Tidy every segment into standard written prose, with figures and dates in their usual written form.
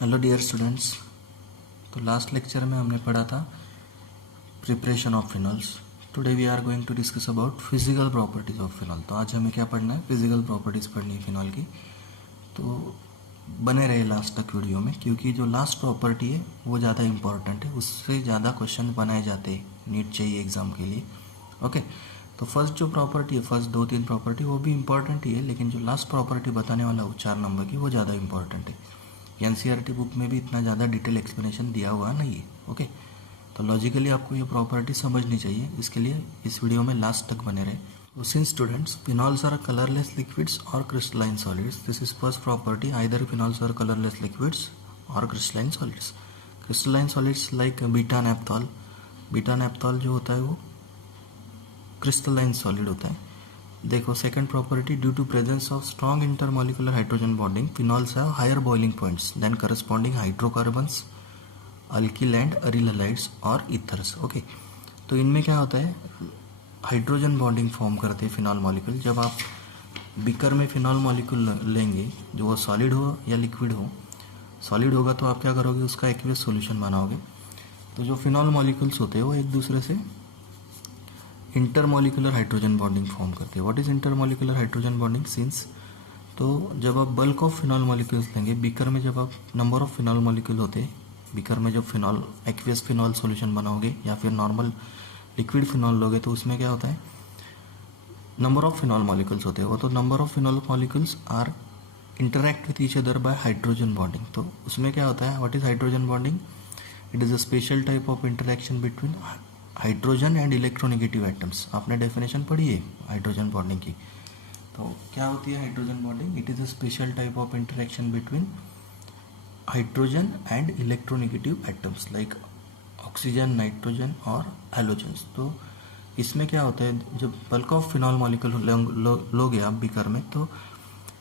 Hello dear students. तो last lecture में हमने पढ़ा था preparation of phenols. Today we are going to discuss about physical properties of phenol. तो आज हमें क्या पढ़ना है, फिजिकल प्रॉपर्टीज़ पढ़नी है फिनॉल की। तो बने रहे लास्ट तक वीडियो में, क्योंकि जो लास्ट प्रॉपर्टी है वो ज़्यादा इंपॉर्टेंट है, उससे ज़्यादा क्वेश्चन बनाए जाते हैं नीट चाहिए एग्ज़ाम के लिए। ओके, तो फर्स्ट जो प्रॉपर्टी है, फर्स्ट 2-3 प्रॉपर्टी वो भी इंपॉर्टेंट ही है, लेकिन जो लास्ट प्रॉपर्टी बताने वाला हूँ 4 नंबर की, वो ज़्यादा इंपॉर्टेंट है। एनसीईआरटी बुक में भी इतना ज़्यादा डिटेल एक्सप्लेनेशन दिया हुआ नहीं है। ओके, तो लॉजिकली आपको ये प्रॉपर्टी समझनी चाहिए, इसके लिए इस वीडियो में लास्ट तक बने रहे। तो since students, phenols are colourless liquids और crystalline solids, this is first property, either phenols are colourless liquids और crystalline solids. Crystalline solids like beta naphthol, beta naphthol जो होता है वो क्रिस्टलाइन सॉलिड होता है। देखो second property, due to presence of strong intermolecular hydrogen bonding, phenols have higher boiling points than corresponding hydrocarbons, alkyl and aryl halides और ethers. Okay, तो इनमें क्या होता है, हाइड्रोजन बॉन्डिंग फॉर्म करते हैं फिनॉल मॉलिक्यूल। जब आप बीकर में फिनॉल मॉलिक्यूल लेंगे, जो वो सॉलिड हो या लिक्विड हो, सॉलिड होगा तो आप क्या करोगे, उसका एक्वियस सॉल्यूशन बनाओगे। तो जो फिनॉल मॉलिक्यूल्स होते हैं वो एक दूसरे से इंटरमॉलिकुलर हाइड्रोजन बॉन्डिंग फॉर्म करते हैं। What is intermolecular hydrogen bonding? Since, तो जब आप बल्क ऑफ फिनॉल मॉलिक्यूल्स लेंगे, बीकर में जब आप नंबर ऑफ फिनॉल मॉलिक्यूल होते हैं, बीकर में जब फिनॉल एक्वियस फिनॉल सॉल्यूशन बनाओगे या फिर नॉर्मल लिक्विड फिनॉल लोगे, तो उसमें क्या होता है, नंबर ऑफ फिनॉल मॉलिक्यूल्स होते हैं। वो तो number of phenol molecules are interact with each other by hydrogen bonding. तो उसमें क्या होता है, what is hydrogen bonding? It is a special type of interaction between hydrogen and electronegative atoms. आपने डेफिनेशन पढ़ी है हाइड्रोजन बॉन्डिंग की। तो क्या होती है hydrogen bonding? It is a special type of interaction between hydrogen and electronegative atoms like oxygen, nitrogen और halogens. तो इसमें क्या होता है, जब बल्क ऑफ फिनॉल मॉलिक्यूल लोगे आप बीकर में, तो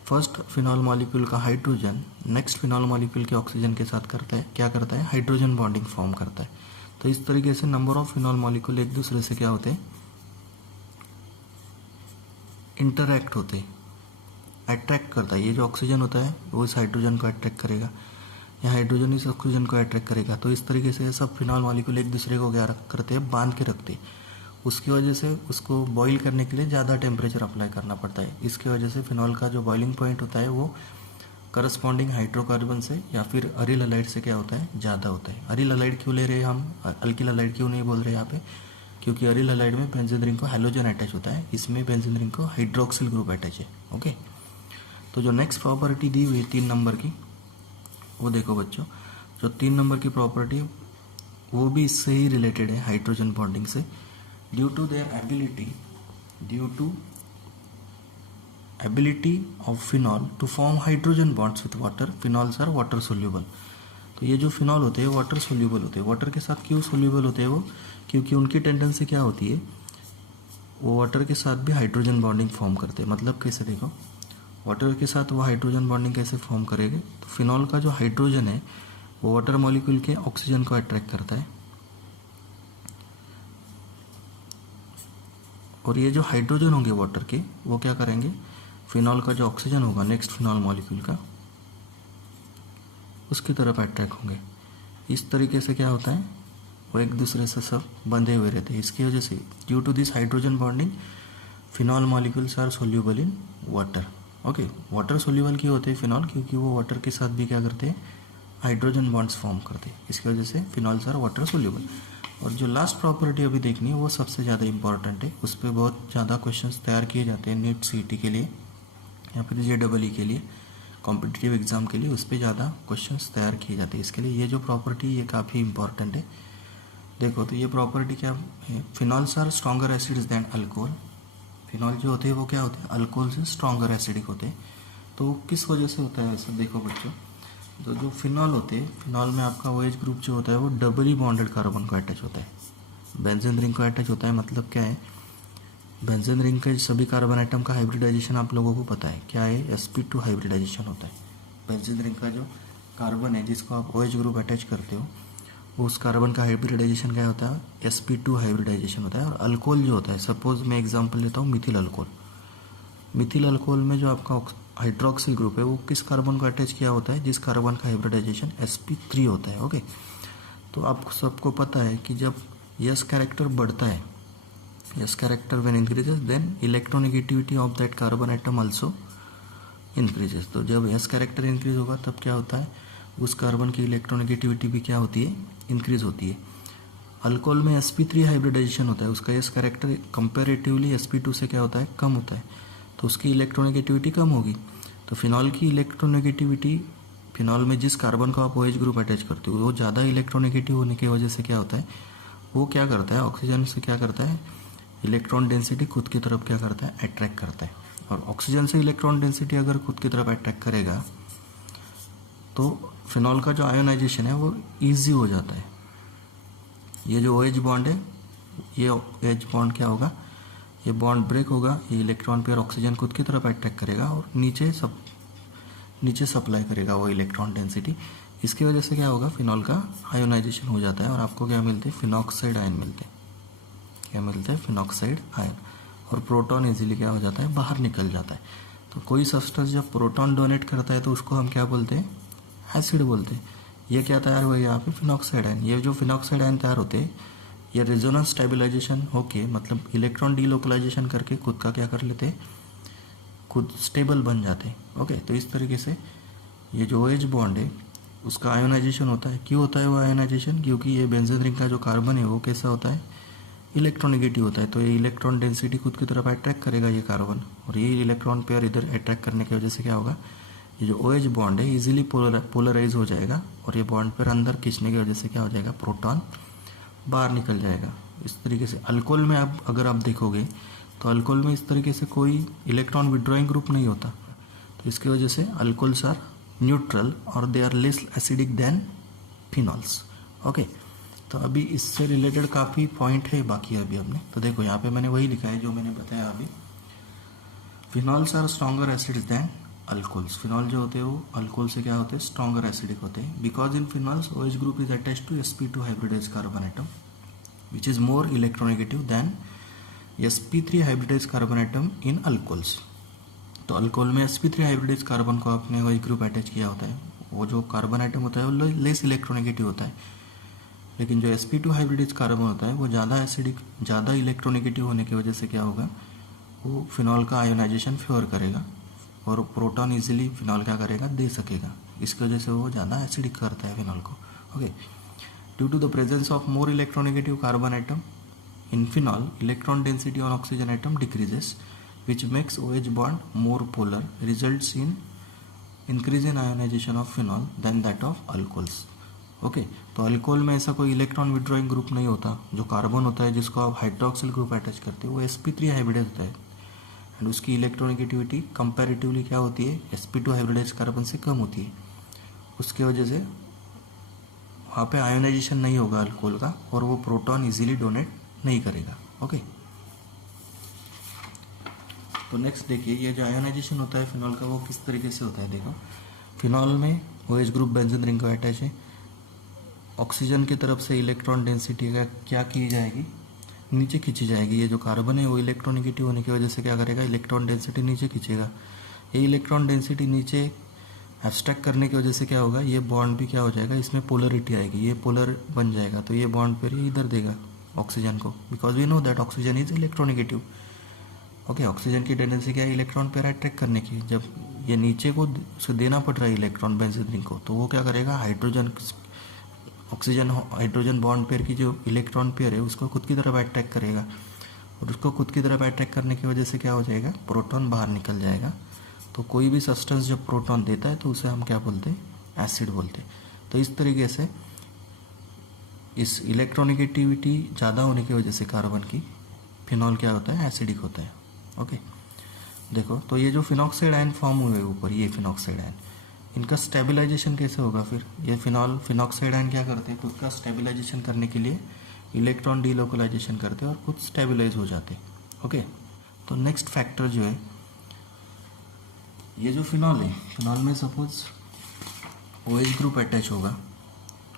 फर्स्ट फिनॉल मॉलिक्यूल का हाइड्रोजन नेक्स्ट फिनॉल मॉलिक्यूल के ऑक्सीजन के साथ करता है, क्या करता है, हाइड्रोजन बॉन्डिंग फॉर्म करता है। तो इस तरीके से नंबर ऑफ फिनॉल मॉलिक्यूल एक दूसरे से क्या होते हैं, इंटरैक्ट होते हैं, अट्रैक्ट करता है। ये जो ऑक्सीजन होता है वो इस हाइड्रोजन को अट्रैक्ट करेगा, या हाइड्रोजन इस ऑक्सीजन को अट्रैक्ट करेगा। तो इस तरीके से सब फिनॉल मॉलिक्यूल एक दूसरे को क्या करते हैं, बांध के रखते हैं। उसकी वजह से उसको बॉईल करने के लिए ज़्यादा टेम्परेचर अप्लाई करना पड़ता है। इसकी वजह से फिनॉल का जो बॉइलिंग पॉइंट होता है वो करस्पॉन्डिंग हाइड्रोकार्बन से या फिर अरिल हैलाइड से क्या होता है, ज़्यादा होता है। अरिल हैलाइड क्यों ले रहे हैं हम, अल्किल हैलाइड क्यों नहीं बोल रहे यहाँ पे? क्योंकि अरिल हैलाइड में बेंजीन रिंग को हैलोजन अटैच होता है, इसमें बेंजीन रिंग को हाइड्रोक्सिल ग्रुप अटैच है। ओके, तो जो नेक्स्ट प्रॉपर्टी दी हुई है 3 नंबर की, वो देखो बच्चों, जो 3 नंबर की प्रॉपर्टी वो भी इससे ही रिलेटेड है, हाइड्रोजन बॉन्डिंग से। Due to their ability of phenol to form hydrogen bonds with water, phenols are water soluble. तो ये जो फिनॉल होते हैं वाटर सोल्यूबल होते हैं। वाटर के साथ क्यों सोल्यूबल होते हैं वो? क्योंकि उनकी टेंडेंसी क्या होती है, वो वाटर के साथ भी हाइड्रोजन बॉन्डिंग फॉर्म करते हैं। मतलब कैसे, देखो वाटर के साथ वो हाइड्रोजन बॉन्डिंग कैसे फॉर्म करेंगे, तो फिनॉल का जो हाइड्रोजन है वो वाटर मॉलिक्यूल के ऑक्सीजन को अट्रैक्ट करता है, और ये जो हाइड्रोजन होंगे वाटर के, वो क्या करेंगे, फिनॉल का जो ऑक्सीजन होगा नेक्स्ट फिनॉल मॉलिक्यूल का, उसकी तरफ अट्रैक्ट होंगे। इस तरीके से क्या होता है, वो एक दूसरे से सब बंधे हुए रहते हैं। इसकी वजह से due to this hydrogen bonding phenol molecules are soluble in water. Okay, water soluble क्यों होते हैं फिनॉल? क्योंकि वो वाटर के साथ भी क्या करते हैं, हाइड्रोजन बॉन्ड्स फॉर्म करते हैं। इसकी वजह से फिनॉल्स आर वाटर सोल्यूबल। और जो लास्ट प्रॉपर्टी अभी देखनी है वो सबसे ज़्यादा इंपॉर्टेंट है, उस पर बहुत ज़्यादा क्वेश्चंस तैयार किए जाते हैं नीट सीईटी के लिए या फिर JEE के लिए, कॉम्पिटिटिव एग्जाम के लिए, उस पर ज़्यादा क्वेश्चंस तैयार किए जाते हैं। इसके लिए ये जो प्रॉपर्टी ये काफ़ी इंपॉर्टेंट है। देखो तो ये प्रॉपर्टी क्या है, phenols are stronger acids than alcohol. Phenol जो होते हैं वो क्या होते हैं, अल्कोहल से स्ट्रॉन्गर एसिडिक होते हैं। तो किस वजह से होता है ऐसा, देखो बच्चों, तो जो फिनॉल होते हैं, फिनॉल में आपका OH ग्रुप जो होता है वो डबली बॉन्डेड कार्बन को अटैच होता है, बेंजीन रिंग को अटैच होता है। मतलब क्या है, बेंजीन रिंग के सभी कार्बन आइटम का हाइब्रिडाइजेशन आप लोगों को पता है क्या है, sp2 हाइब्रिडाइजेशन होता है। बेंजीन रिंग का जो कार्बन है जिसको आप OH ग्रुप अटैच करते हो, उस कार्बन का हाइब्रिडाइजेशन क्या होता है, sp2 हाइब्रिडाइजेशन होता है। और अल्कोहल जो होता है, सपोज मैं एग्जांपल लेता हूँ मिथिल अल्कोहल। मिथिल अल्कोहल में जो आपका हाइड्रोक्सिल ग्रुप है वो किस कार्बन को अटैच किया होता है, जिस कार्बन का हाइब्रिडाइजेशन sp3 होता है। ओके, तो आप सबको पता है कि जब यस कैरेक्टर बढ़ता है, s character when increases then electronegativity of that carbon atom also increases. तो जब यस कैरेक्टर इंक्रीज होगा तब क्या होता है, उस कार्बन की इलेक्ट्रोनेगेटिविटी भी क्या होती है, इंक्रीज होती है। अल्कोहल में sp3 हाइब्रिडाइजेशन होता है, उसका यस कैरेक्टर कंपेरेटिवली sp2 से क्या होता है, कम होता है, तो उसकी इलेक्ट्रोनेगेटिविटी कम होगी। तो फिनॉल की इलेक्ट्रोनेगेटिविटी, फिनॉल में जिस कार्बन को आप OH ग्रुप अटैच करते हो वो ज़्यादा इलेक्ट्रोनेगेटिव होने की वजह से क्या होता है, वो क्या करता है, ऑक्सीजन से क्या करता है, इलेक्ट्रॉन डेंसिटी खुद की तरफ क्या करता है, अट्रैक्ट करता है। और ऑक्सीजन से इलेक्ट्रॉन डेंसिटी अगर खुद की तरफ अट्रैक्ट करेगा तो फिनॉल का जो आयोनाइजेशन है वो ईजी हो जाता है। ये जो OH बॉन्ड है, ये OH बॉन्ड क्या होगा, ये बॉन्ड ब्रेक होगा, ये इलेक्ट्रॉन पेयर ऑक्सीजन खुद की तरफ अट्रैक्ट करेगा और नीचे सप्लाई करेगा वो इलेक्ट्रॉन डेंसिटी। इसकी वजह से क्या होगा, फिनॉल का आयोनाइजेशन हो जाता है और आपको क्या मिलते हैं, फिनॉक्साइड आयन मिलते हैं। क्या मिलते हैं, फिनॉक्साइड आयन। और प्रोटॉन इजीली क्या हो जाता है, बाहर निकल जाता है। तो कोई सब्सटेंस जब प्रोटॉन डोनेट करता है तो उसको हम क्या बोलते हैं, एसिड बोलते हैं। ये क्या तैयार हुआ यहाँ पे, फिनॉक्साइड आयन। ये जो फिनॉक्साइड आयन तैयार होते हैं ये रेजोनेंस स्टेबलाइजेशन होके, मतलब इलेक्ट्रॉन डीलोकलाइजेशन करके खुद का क्या कर लेते हैं, खुद स्टेबल बन जाते हैं। ओके, तो इस तरीके से ये जो OH बॉन्ड है उसका आयोनाइजेशन होता है। क्यों होता है वो आयोनाइजेशन, क्योंकि ये बेंजीन रिंग का जो कार्बन है वो कैसा होता है, इलेक्ट्रोनेगेटिव होता है। तो ये इलेक्ट्रॉन डेंसिटी खुद की तरफ अट्रैक्ट करेगा ये कार्बन, और ये इलेक्ट्रॉन पेयर इधर अट्रैक्ट करने की वजह से क्या होगा, ये जो OH बॉन्ड है इजीली पोलराइज हो जाएगा और ये बॉन्ड पेयर अंदर खींचने की वजह से क्या हो जाएगा, प्रोटॉन बाहर निकल जाएगा। इस तरीके से अल्कोहल में आप अगर आप देखोगे तो अल्कोहल में इस तरीके से कोई इलेक्ट्रॉन विड्रॉइंग ग्रुप नहीं होता। तो इसकी वजह से अल्कोहल्स आर न्यूट्रल और they are less acidic than phenols. Okay, तो अभी इससे रिलेटेड काफ़ी पॉइंट है बाकी अभी हमने, तो देखो यहाँ पे मैंने वही लिखा है जो मैंने बताया अभी। Phenols are stronger acids than alcohols. Phenol जो होते हैं वो अल्कोहल से क्या होते हैं, स्ट्रॉन्गर एसिडिक होते हैं। Because in phenols OH group is attach to sp2 hybridize carbon atom which is more electronegative than sp3 hybridize carbon atom in alcohols. तो अल्कोहल में sp3 हाइब्रिडाइज कार्बन को आपने OH ग्रुप अटैच किया होता है, वो जो कार्बन एटम होता है वो लेस इलेक्ट्रोनेगेटिव होता है। लेकिन जो sp2 हाइब्रिडाइज कार्बन होता है वो ज़्यादा एसिडिक, ज़्यादा इलेक्ट्रोनेगेटिव होने की वजह से क्या होगा, वो फिनॉल का आयोनाइजेशन फेवर करेगा और प्रोटॉन इजीली फिनॉल क्या करेगा, दे सकेगा। इसकी वजह से वो ज़्यादा एसिडिक करता है फिनॉल को। Okay, due to the presence of more electronegative carbon atom in phenol, electron density on oxygen atom decreases which makes OH bond more polar, results in increase in ionization of phenol than that of alcohols. Okay, तो alcohol में ऐसा कोई electron withdrawing group नहीं होता। जो carbon होता है जिसको आप हाइड्रोक्सिल ग्रुप अटैच करते हो वो sp3 हाइब्रिडाइज होता है एंड उसकी इलेक्ट्रोनेगेटिविटी कंपैरेटिवली क्या होती है, sp2 हाइब्रिडाइज कार्बन से कम होती है। उसकी वजह से वहाँ पे आयोनाइजेशन नहीं होगा अल्कोहल का और वो प्रोटॉन इजीली डोनेट नहीं करेगा। ओके, तो नेक्स्ट देखिए ये जो आयोनाइजेशन होता है फिनॉल का वो किस तरीके से होता है। देखो, फिनॉल में OH ग्रुप बेंजीन रिंग का अटैच है। ऑक्सीजन की तरफ से इलेक्ट्रॉन डेंसिटी का क्या की जाएगी, नीचे खींची जाएगी। ये जो कार्बन है वो इलेक्ट्रोनेगेटिव होने की वजह से क्या करेगा, इलेक्ट्रॉन डेंसिटी नीचे खींचेगा। ये इलेक्ट्रॉन डेंसिटी नीचे एब्स्ट्रैक्ट करने की वजह से क्या होगा, ये बॉन्ड भी क्या हो जाएगा, इसमें पोलरिटी आएगी, ये पोलर बन जाएगा। तो ये बॉन्ड फिर ये इधर देगा ऑक्सीजन को, because we know that oxygen is electronegative. Okay, oxygen की टेंडेंसी क्या है, इलेक्ट्रॉन पेयर अट्रैक्ट करने की। जब ये नीचे को उसे देना पड़ रहा है इलेक्ट्रॉन बेंजीन रिंग को, तो वो क्या करेगा, hydrogen oxygen hydrogen bond pair की जो इलेक्ट्रॉन पेयर है उसको खुद की तरफ अट्रैक्ट करेगा और उसको खुद की तरफ अट्रैक्ट करने की वजह से क्या हो जाएगा, प्रोटॉन बाहर निकल जाएगा। तो कोई भी सब्सटेंस जब प्रोटॉन देता है तो उसे हम क्या बोलते हैं, एसिड बोलते हैं। तो इस तरीके से इस इलेक्ट्रोनेगेटिविटी ज़्यादा होने की वजह से कार्बन की, फिनॉल क्या होता है, एसिडिक होता है। ओके, देखो, तो ये जो फिनॉक्साइड आयन फॉर्म हुए ऊपर, ये फिनॉक्साइड आयन, इनका स्टेबलाइजेशन कैसे होगा फिर। ये फिनॉक्साइड आयन क्या करते हैं, खुद का स्टेबलाइजेशन करने के लिए इलेक्ट्रॉन डीलोकलाइजेशन करते हैं और खुद स्टेबलाइज हो जाते हैं। ओके, तो नेक्स्ट फैक्टर जो है, ये जो फिनॉल है, फिनॉल में सपोज OH ग्रुप अटैच होगा,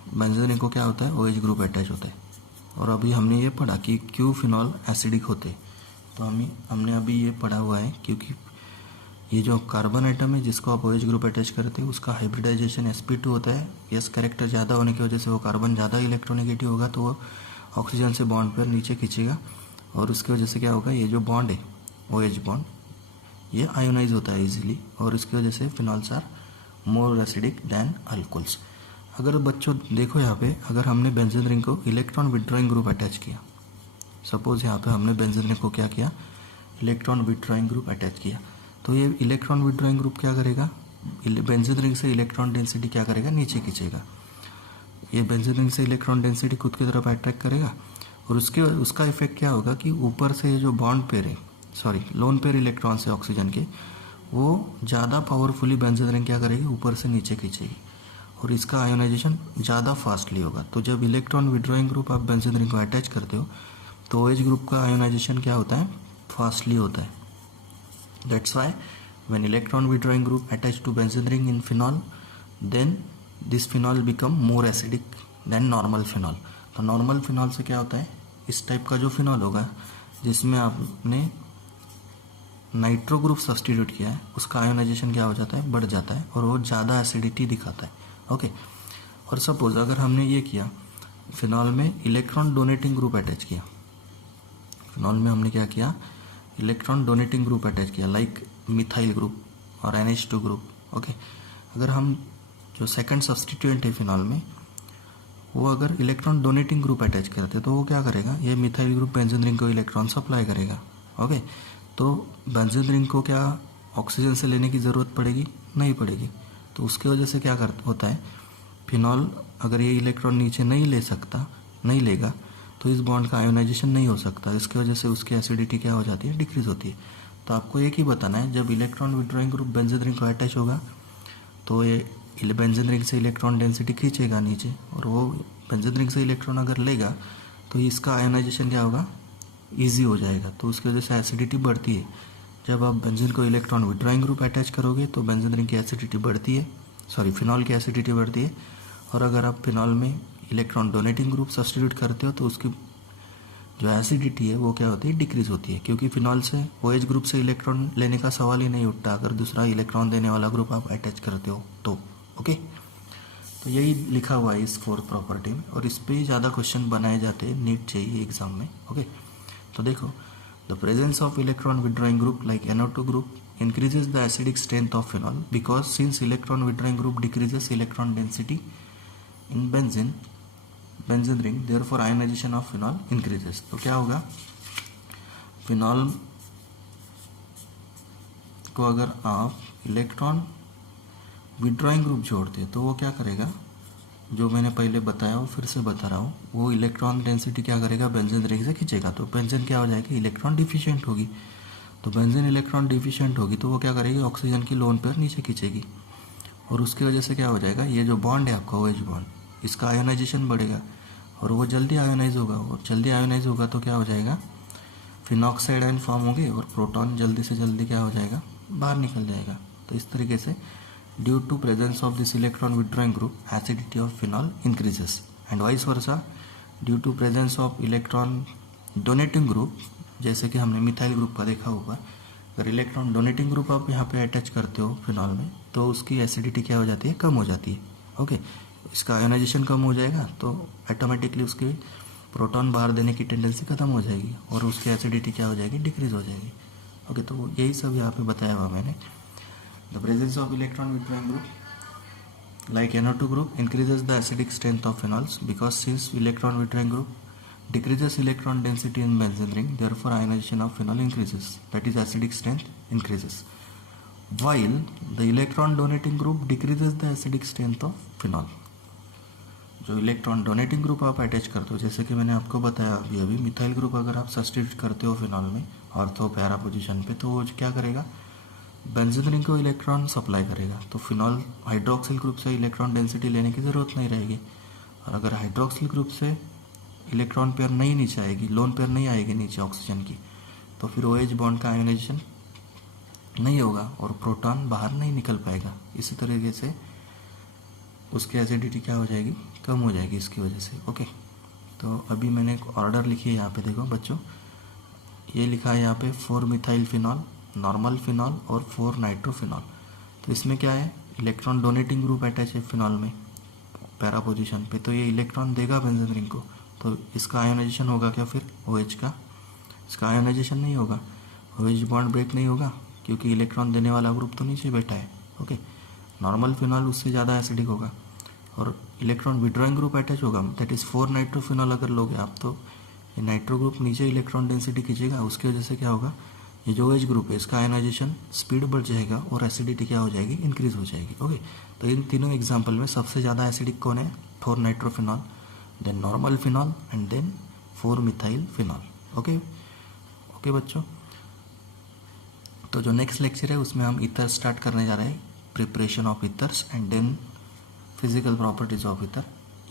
बेंजीन रिंग को क्या होता है, OH ग्रुप अटैच होता है। और अभी हमने ये पढ़ा कि क्यों फिनॉल एसिडिक होते हैं। तो हमने अभी ये पढ़ा हुआ है क्योंकि ये जो कार्बन आइटम है जिसको आप OH ग्रुप अटैच करते हैं उसका हाइब्रिडाइजेशन sp2 होता है। S कैरेक्टर ज़्यादा होने की वजह से वो कार्बन ज़्यादा इलेक्ट्रोनेगेटिव होगा तो वो ऑक्सीजन से बॉन्ड पर नीचे खींचेगा और उसकी वजह से क्या होगा, ये जो बॉन्ड है OH बॉन्ड ये आयोनाइज होता है इजीली और इसकी वजह से phenols are more acidic than alcohols. अगर बच्चों देखो यहाँ पे, अगर हमने बेंजीन रिंग को इलेक्ट्रॉन विड्रॉइंग ग्रुप अटैच किया, सपोज यहाँ पे हमने बेंजीन रिंग को क्या किया, इलेक्ट्रॉन विड्रॉइंग ग्रुप अटैच किया, तो ये इलेक्ट्रॉन विड्रॉइंग ग्रुप क्या करेगा, बेंजीन रिंग से इलेक्ट्रॉन डेंसिटी क्या करेगा, नीचे खींचेगा। ये बेंजीन रिंग से इलेक्ट्रॉन डेंसिटी खुद की तरफ अट्रैक्ट करेगा और उसका इफेक्ट क्या होगा कि ऊपर से ये जो बॉन्ड पेयर है, सॉरी लोन पेयर इलेक्ट्रॉन्स है ऑक्सीजन के, वो ज़्यादा पावरफुली बेंजीन रिंग क्या करेगी, ऊपर से नीचे खींचेगी और इसका आयोनाइजेशन ज़्यादा फास्टली होगा। तो जब इलेक्ट्रॉन विड्रॉइंग ग्रुप आप बेंजीन रिंग को अटैच करते हो तो OH ग्रुप का आयोनाइजेशन क्या होता है, फास्टली होता है। That's why when electron withdrawing group attach to benzene ring in phenol then this phenol become more acidic than normal phenol. तो नॉर्मल फिनॉल से क्या होता है, इस टाइप का जो फिनॉल होगा जिसमें आपने नाइट्रो ग्रुप सब्सटीट्यूट किया है उसका आयोनाइजेशन क्या हो जाता है, बढ़ जाता है और वो ज़्यादा एसिडिटी दिखाता है। ओके, और सपोज अगर हमने ये किया, फिनॉल में इलेक्ट्रॉन डोनेटिंग ग्रुप अटैच किया, फिनॉल में हमने क्या किया, इलेक्ट्रॉन डोनेटिंग ग्रुप अटैच किया लाइक मिथाइल ग्रुप और NH2 ग्रुप। ओके, अगर हम जो सेकंड सब्सटीट्यूएंट है फिनॉल में वो अगर इलेक्ट्रॉन डोनेटिंग ग्रुप अटैच करते तो वो क्या करेगा, ये मिथाइल ग्रुप बेंजीन रिंग को इलेक्ट्रॉन सप्लाई करेगा। ओके, तो बेंजीन रिंग को क्या ऑक्सीजन से लेने की ज़रूरत पड़ेगी, नहीं पड़ेगी। तो उसकी वजह से क्या होता है, फिनॉल अगर ये इलेक्ट्रॉन नीचे नहीं लेगा तो इस बॉन्ड का आयोनाइजेशन नहीं हो सकता, इसकी वजह से उसकी एसिडिटी क्या हो जाती है, डिक्रीज होती है। तो आपको एक ही बताना है, जब electron withdrawing group benzene ring को अटैच होगा तो ये बेंजीन रिंग से इलेक्ट्रॉन डेंसिटी खींचेगा नीचे और वो बेंजीन रिंग से इलेक्ट्रॉन अगर लेगा तो इसका आयोनाइजेशन क्या होगा, ईजी हो जाएगा। तो उसकी वजह से एसिडिटी बढ़ती है। जब आप बेंजीन को इलेक्ट्रॉन विड्रॉइंग ग्रुप अटैच करोगे तो बेंजीन रिंग की एसिडिटी बढ़ती है, सॉरी फिनॉल की एसिडिटी बढ़ती है। और अगर आप फिनॉल में इलेक्ट्रॉन डोनेटिंग ग्रुप सब्सटीट्यूट करते हो तो उसकी जो एसिडिटी है वो क्या होती है, डिक्रीज होती है, क्योंकि फिनॉल से OH ग्रुप से इलेक्ट्रॉन लेने का सवाल ही नहीं उठता अगर दूसरा इलेक्ट्रॉन देने वाला ग्रुप आप अटैच करते हो तो। ओके, तो यही लिखा हुआ है इस फोर्थ प्रॉपर्टी में और इस पे ही ज़्यादा क्वेश्चन बनाए जाते हैं, नीट चाहिए एग्जाम में। ओके, तो देखो, the presence of electron withdrawing group like NO2 group increases the acidic strength of phenol because since electron withdrawing group decreases electron density in benzene ring, therefore ionization of phenol increases। तो क्या होगा, phenol को अगर आप electron withdrawing group जोड़ते तो वो क्या करेगा, जो मैंने पहले बताया वो फिर से बता रहा हूँ, वो इलेक्ट्रॉन डेंसिटी क्या करेगा, बेंजीन रिंग से खींचेगा। तो बेंजीन क्या हो जाएगी, इलेक्ट्रॉन डिफिशिएंट होगी। तो बेंजीन इलेक्ट्रॉन डिफिशिएंट होगी तो वो क्या करेगी, ऑक्सीजन की लोन पेयर नीचे खींचेगी और उसकी वजह से क्या हो जाएगा, ये जो बॉन्ड है आपका OH बॉन्ड, इसका आयोनाइजेशन बढ़ेगा और वो जल्दी आयोनाइज होगा और जल्दी आयोनाइज होगा तो क्या हो जाएगा, फिनॉक्साइड आयन फॉर्म होंगे और प्रोटॉन जल्दी से जल्दी क्या हो जाएगा, बाहर निकल जाएगा। तो इस तरीके से due to presence of this electron withdrawing group acidity of phenol increases and vice versa due to presence of electron donating group, जैसे कि हमने मिथाइल ग्रुप का देखा होगा, अगर इलेक्ट्रॉन डोनेटिंग ग्रुप आप यहाँ पे अटैच करते हो फिनॉल में तो उसकी एसिडिटी क्या हो जाती है, कम हो जाती है। ओके, इसका आयोनाइजेशन कम हो जाएगा तो ऑटोमेटिकली उसके प्रोटॉन बाहर देने की टेंडेंसी खत्म हो जाएगी और उसकी एसिडिटी क्या हो जाएगी, डिक्रीज हो जाएगी। ओके, तो यही सब यहाँ पे बताया हुआ मैंने। The presence of electron withdrawing group like NO2 group increases the acidic strength of phenols because since electron withdrawing group decreases electron density in benzene ring, therefore ionization of phenol increases, that is acidic strength increases, while the electron donating group decreases the acidic strength of phenol। जो electron donating group आप attach करते हो, जैसे कि मैंने आपको बताया अभी मिथाइल ग्रुप अगर आप सब्स्टिट्यूट करते हो फिनॉल में ऑर्थो पैरा पोजीशन पे तो वो क्या करेगा, बेंजीन रिंग को इलेक्ट्रॉन सप्लाई करेगा। तो फिनॉल हाइड्रोक्सिल ग्रुप से इलेक्ट्रॉन डेंसिटी लेने की ज़रूरत नहीं रहेगी और अगर हाइड्रोक्सिल ग्रुप से इलेक्ट्रॉन पेयर नहीं नीचे आएगी, लोन पेयर नहीं आएगी नीचे ऑक्सीजन की, तो फिर OH बॉन्ड का आयोनाइजेशन नहीं होगा और प्रोटॉन बाहर नहीं निकल पाएगा। इसी तरीके से उसकी एसिडिटी क्या हो जाएगी, कम हो जाएगी इसकी वजह से। ओके, तो अभी मैंने एक ऑर्डर लिखी है यहाँ पे, देखो बच्चों, ये लिखा है यहाँ पे 4 मिथाइल फिनॉल नॉर्मल फिनॉल और 4 नाइट्रोफिनॉल। तो इसमें क्या है, इलेक्ट्रॉन डोनेटिंग ग्रुप अटैच है फिनॉल में पैरा पोजीशन पे, तो ये इलेक्ट्रॉन देगा बेंजीन रिंग को, तो इसका आयोनाइजेशन होगा क्या फिर OH का, इसका आयोनाइजेशन नहीं होगा, OH बॉन्ड ब्रेक नहीं होगा क्योंकि इलेक्ट्रॉन देने वाला ग्रुप तो नीचे बैठा है। ओके, नॉर्मल फिनॉल उससे ज़्यादा एसिडिक होगा और इलेक्ट्रॉन विड्रॉइंग ग्रुप अटैच होगा, दैट इज़ 4 नाइट्रोफिनॉल अगर लोगे आप तो ये नाइट्रो ग्रुप नीचे इलेक्ट्रॉन डेंसिटी खींचेगा, उसकी वजह से क्या होगा, ये जो OH ग्रुप है इसका आयोनाइजेशन स्पीड बढ़ जाएगा और एसिडिटी क्या हो जाएगी, इंक्रीज हो जाएगी। ओके, तो इन तीनों एग्जाम्पल में सबसे ज़्यादा एसिडिक कौन है, 4 nitrophenol, then normal phenol and then 4 methyl phenol. Okay okay बच्चों, तो जो नेक्स्ट लेक्चर है उसमें हम ईथर स्टार्ट करने जा रहे हैं, preparation of ethers and then physical properties of ether.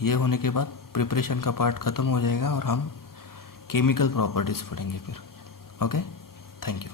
ये होने के बाद प्रिपरेशन का पार्ट खत्म हो जाएगा और हम केमिकल प्रॉपर्टीज़ पढ़ेंगे फिर। Okay, thank you.